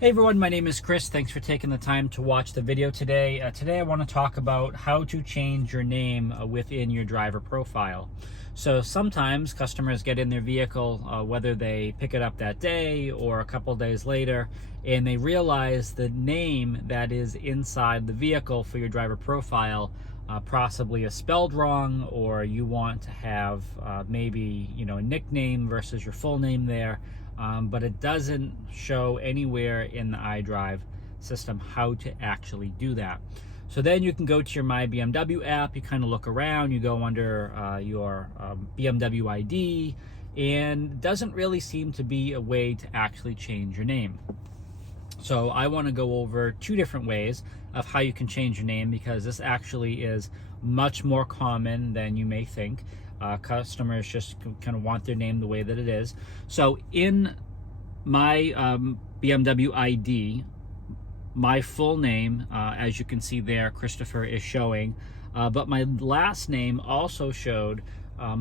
Hey everyone, my name is Chris. Thanks for taking the time to watch the video today. Today I want to talk about how to change your name within your driver profile. So sometimes customers get in their vehicle, whether they pick it up that day or a couple days later, and they realize the name that is inside the vehicle for your driver profile possibly is spelled wrong, or you want to have maybe a nickname versus your full name there. But it doesn't show anywhere in the iDrive system how to actually do that. So then you can go to your My BMW app, you kind of look around, you go under your BMW ID, and it doesn't really seem to be a way to actually change your name. So I want to go over two different ways of how you can change your name, because this actually is much more common than you may think. Customers just kind of want their name the way that it is. So in my BMW ID, my full name, as you can see there, Christopher, is showing, but my last name also showed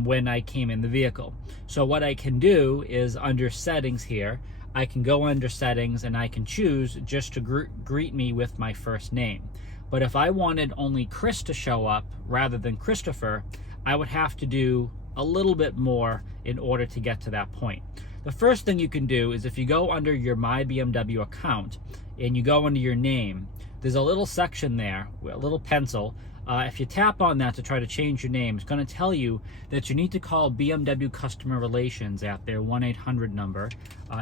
when I came in the vehicle. So what I can do is under settings here, I can go under settings and I can choose just to greet me with my first name. But if I wanted only Chris to show up rather than Christopher, I would have to do a little bit more in order to get to that point. The first thing you can do is if you go under your My BMW account and you go under your name, there's a little section there, a little pencil. If you tap on that to try to change your name, it's going to tell you that you need to call BMW Customer Relations at their 1-800 number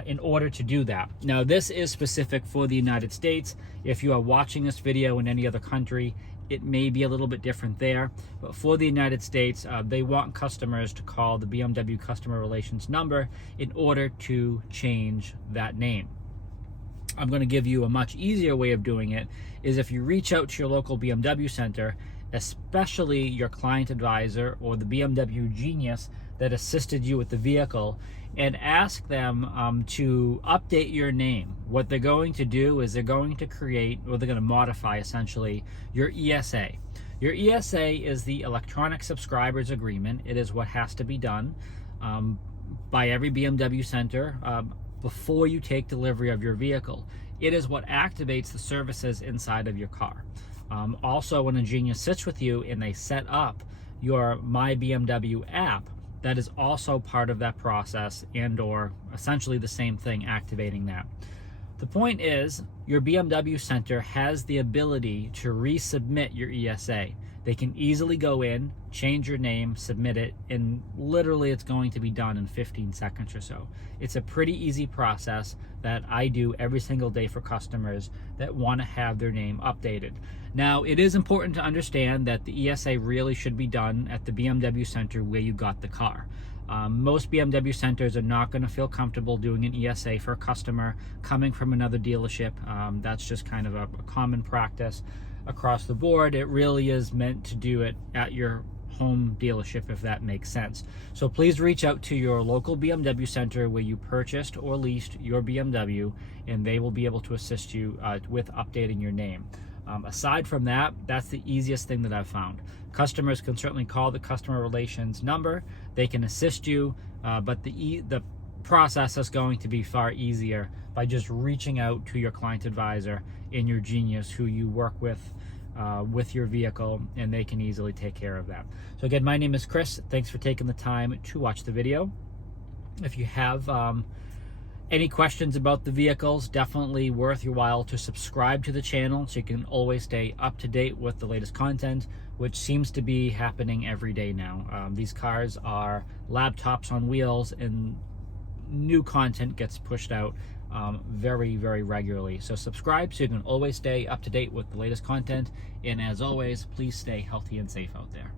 in order to do that. Now, this is specific for the United States. If you are watching this video in any other country, it may be a little bit different there, but for the United States, they want customers to call the BMW Customer Relations number in order to change that name. I'm going to give you a much easier way of doing it, is if you reach out to your local BMW center, especially your client advisor or the BMW genius that assisted you with the vehicle, and ask them to update your name. What they're going to do is they're going to create, or they're going to modify essentially, your ESA. Your ESA is the Electronic Subscribers Agreement. It is what has to be done by every BMW center before you take delivery of your vehicle. It is what activates the services inside of your car. Also, when a genius sits with you and they set up your My BMW app, that is also part of that process, and or essentially the same thing, activating that. The point is, your BMW center has the ability to resubmit your ESA. They can easily go in, change your name, submit it, and literally it's going to be done in 15 seconds or so. It's a pretty easy process that I do every single day for customers that want to have their name updated. Now, it is important to understand that the ESA really should be done at the BMW center where you got the car. Most BMW centers are not going to feel comfortable doing an ESA for a customer coming from another dealership. That's just kind of a common practice across the board. It really is meant to do it at your home dealership, if that makes sense. So please reach out to your local BMW center where you purchased or leased your BMW, and they will be able to assist you with updating your name. Aside from that, that's the easiest thing that I've found. Customers can certainly call the customer relations number. They can assist you, but the process is going to be far easier by just reaching out to your client advisor and your genius who you work with your vehicle, and they can easily take care of that. So again, my name is Chris. Thanks for taking the time to watch the video. If you have any questions about the vehicles, definitely worth your while to subscribe to the channel so you can always stay up to date with the latest content, which seems to be happening every day now. These cars are laptops on wheels, and new content gets pushed out very, very regularly. So subscribe so you can always stay up to date with the latest content. And as always, please stay healthy and safe out there.